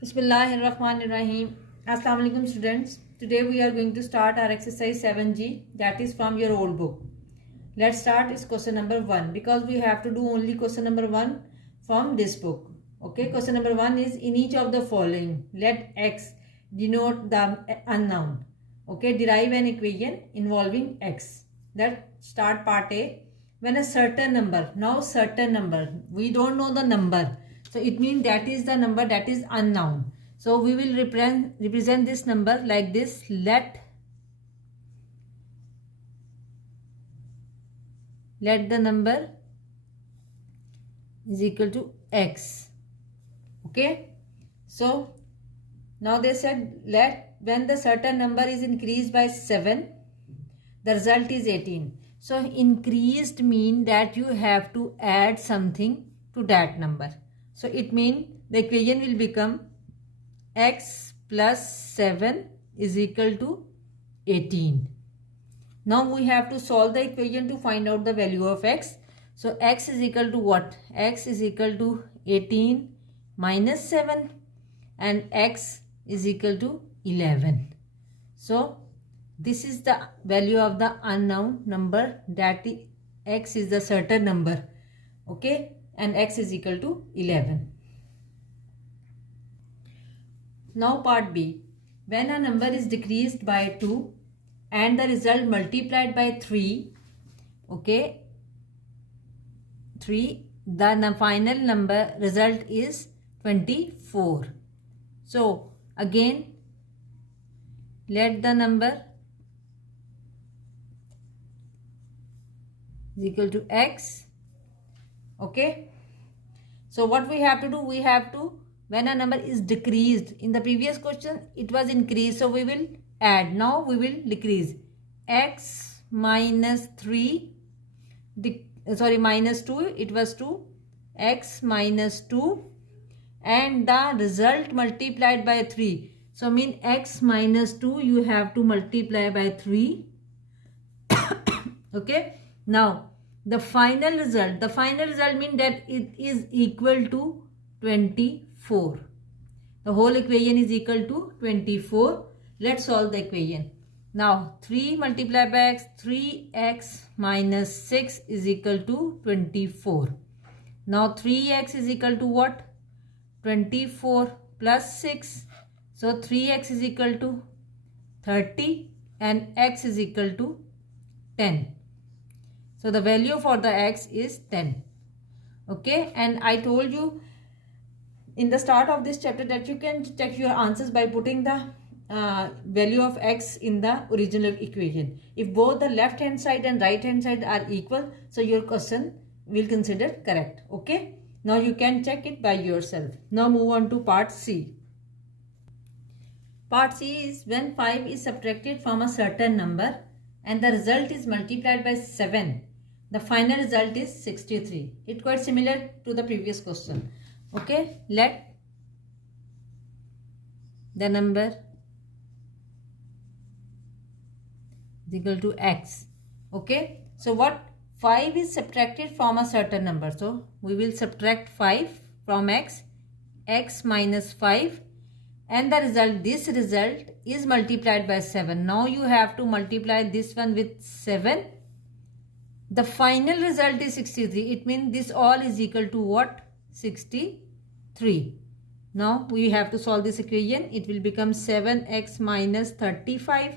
Bismillahirrahmanirrahim. Assalamu alaikum students. Today we are going to start our exercise 7G, that is from your old book. Let's start is question number 1 because we have to do only question number 1 from this book. Okay, question number 1 is in each of the following let x denote the unknown. Okay, derive an equation involving x. Let's start part A. When a certain number, now certain number, we don't know the number. So it means that is the number that is unknown. So we will represent this number like this. Let the number is equal to x. Okay. So now they said when the certain number is increased by 7, the result is 18. So increased mean that you have to add something to that number. So it means the equation will become x plus 7 is equal to 18. Now we have to solve the equation to find out the value of x. So x is equal to what? X is equal to 18 minus 7 and x is equal to 11. So this is the value of the unknown number, that x is the certain number. Okay, and x is equal to 11. Now part B. When a number is decreased by 2 and the result multiplied by 3, okay, 3, the final number result is 24. So again, let the number is equal to x. Okay, so what we have to do, we have to, when a number is decreased, in the previous question it was increased, so we will add, now we will decrease. X minus 3, minus 2, it was 2, x minus 2 and the result multiplied by 3. So mean x minus 2 you have to multiply by 3. Okay, now the final result means that it is equal to 24. The whole equation is equal to 24. Let's solve the equation. Now 3 multiplied by x, 3x minus 6 is equal to 24. Now 3x is equal to what? 24 plus 6. So 3x is equal to 30 and x is equal to 10. So the value for the x is 10. Okay, and I told you in the start of this chapter that you can check your answers by putting the value of x in the original equation. If both the left hand side and right hand side are equal, so your question will consider correct. Okay, now you can check it by yourself. Now move on to part C. Part C is when 5 is subtracted from a certain number and the result is multiplied by 7. The final result is 63. It's quite similar to the previous question. Okay, let the number is equal to x. Okay, so what? 5 is subtracted from a certain number. So we will subtract 5 from x, x minus 5, and the result, this result is multiplied by 7. Now you have to multiply this one with 7. The final result is 63. It means this all is equal to what? 63. Now we have to solve this equation. It will become 7x minus 35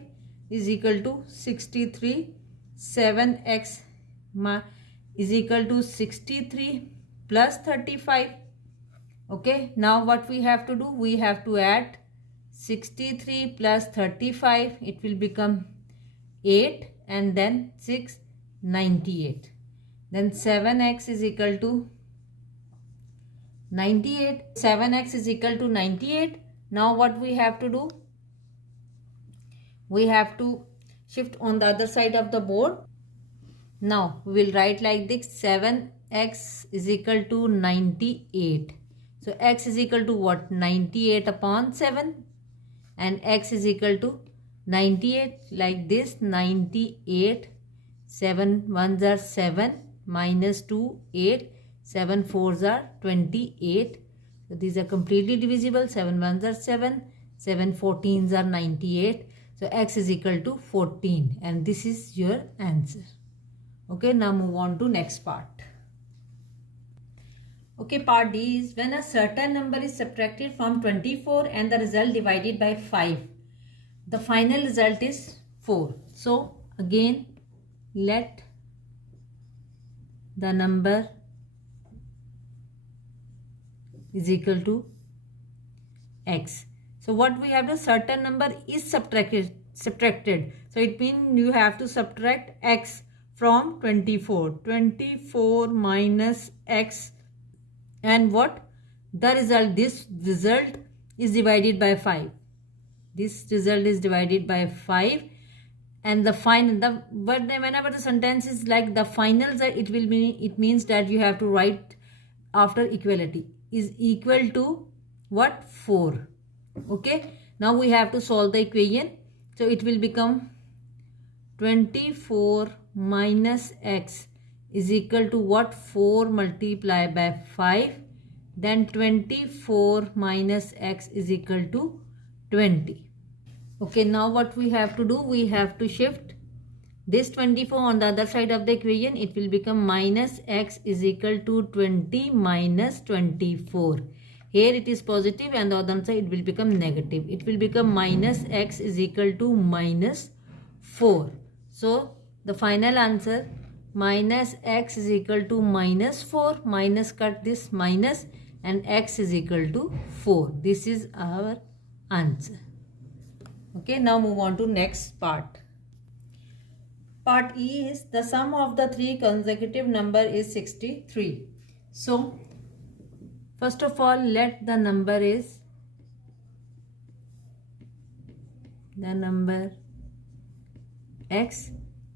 is equal to 63. 7x is equal to 63 plus 35. Okay, now what we have to do? We have to add 63 plus 35. It will become 8 and then 6, 98. Then 7x is equal to 98. 7x is equal to 98. Now what we have to do? We have to shift on the other side of the board. Now we will write like this. 7x is equal to 98. So x is equal to what? 98 upon 7 and x is equal to 98 like this. 98, 7 1s are 7 minus 2, 8, 7 4s are 28. So these are completely divisible. 7 ones are 7, 7 14s are 98. So x is equal to 14, and this is your answer. Okay, now move on to next part. Okay, part D is when a certain number is subtracted from 24 and the result divided by 5. The final result is 4. So again, let the number is equal to x. So what we have, the certain number is subtracted. So it means you have to subtract x from 24. 24 minus x, and what? The result, this result is divided by 5. This result is divided by 5, and the final, but whenever the sentence is like the final, it means that you have to write after equality is equal to what? 4. Okay, now we have to solve the equation. So it will become 24 minus x is equal to what? 4 multiplied by 5. Then 24 minus x is equal to 20. Okay, now what we have to do? We have to shift this 24 on the other side of the equation. It will become minus x is equal to 20 minus 24. Here it is positive, and the other side it will become negative. It will become minus x is equal to minus 4. So the final answer, minus x is equal to minus 4. Minus, cut this minus, and x is equal to 4. This is our answer. Okay, now move on to next part. Part E is the sum of the three consecutive number is 63. So first of all, let the number is x.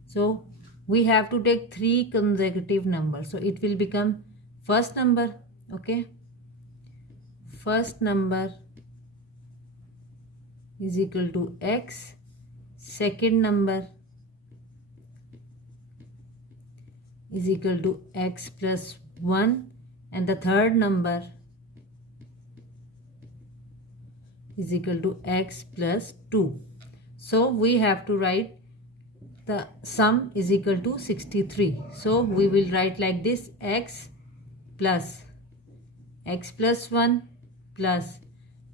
So we have to take three consecutive numbers. So it will become first number. Okay, first number is equal to x. Second number is equal to x plus 1, and the third number is equal to x plus 2. So we have to write the sum is equal to 63. So we will write like this: x plus 1 plus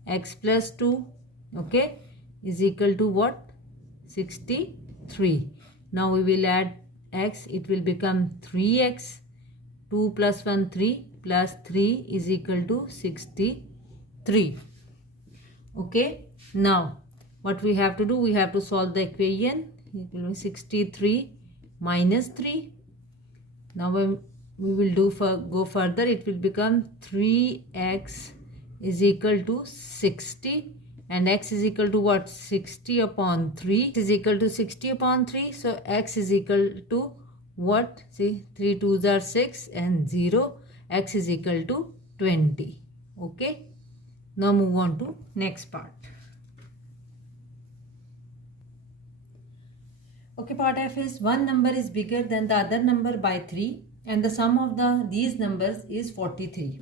x plus 2, okay, is equal to what? 63. Now we will add x. It will become 3x. 2 plus 1 3 plus 3 is equal to 63. Okay, now what we have to do? We have to solve the equation. It will be 63 minus 3. Now when we will go further, it will become 3x is equal to 60, and x is equal to what? 60 upon 3. X is equal to 60 upon 3. So x is equal to what? See, 3 2s are 6 and 0. X is equal to 20. Okay, now move on to next part. Okay, part F is one number is bigger than the other number by 3, and the sum of these numbers is 43.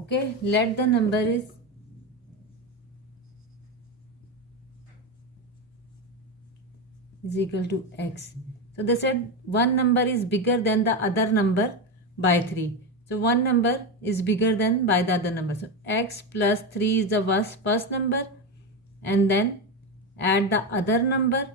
Okay, let the number is equal to x. So they said one number is bigger than the other number by 3. So one number is bigger than by the other number. So x plus 3 is the first number, and then add the other number.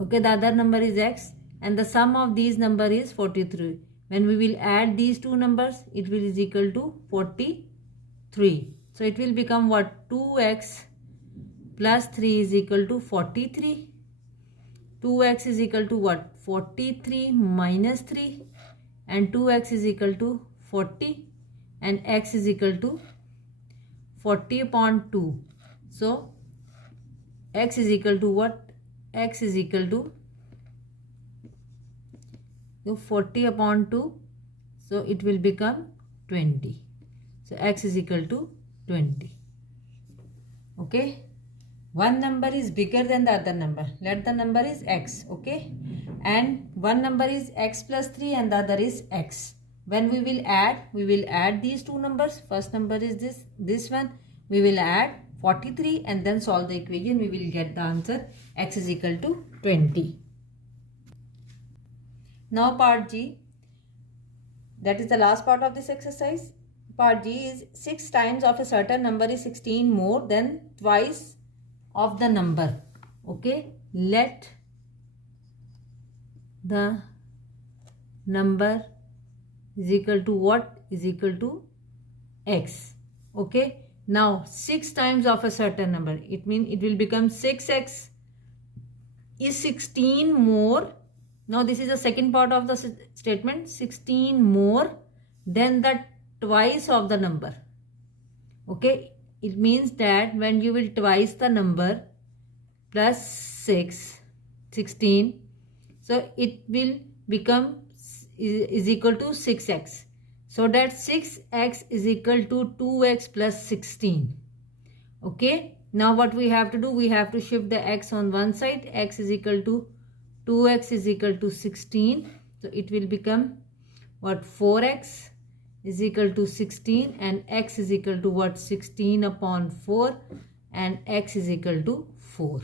Okay, the other number is x, and the sum of these number is 43. When we will add these two numbers, it will is equal to 43. So it will become what? 2x plus 3 is equal to 43. 2x is equal to what? 43 minus 3, and 2x is equal to 40, and x is equal to 40 upon 2. So x is equal to what? X is equal to 40 upon 2. So it will become 20. So x is equal to 20. Okay, one number is bigger than the other number. Let the number is x. Okay, and one number is x plus 3 and the other is x. when we will add these two numbers. First number is this one. We will add 43 and then solve the equation. We will get the answer x is equal to 20. Now part G, that is the last part of this exercise. Part G is 6 times of a certain number is 16 more than twice of the number. Okay, let the number is equal to what? Is equal to x. Okay, now 6 times of a certain number, it means it will become 6x is 16 more. Now this is the second part of the statement, 16 more than the twice of the number. Okay, it means that when you will twice the number plus 16, so it will become is equal to 6x. So that 6x is equal to 2x plus 16. Okay, now what we have to do, we have to shift the x on one side. X is equal to 2x is equal to 16. So it will become what? 4x is equal to 16 and x is equal to what? 16 upon 4 and x is equal to 4.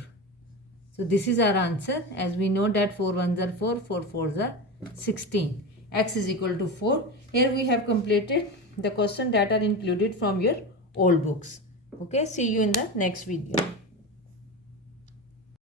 So this is our answer, as we know that 4 1s are 4, 4 4s are 16. X is equal to 4. Here we have completed the questions that are included from your old books. Okay, see you in the next video.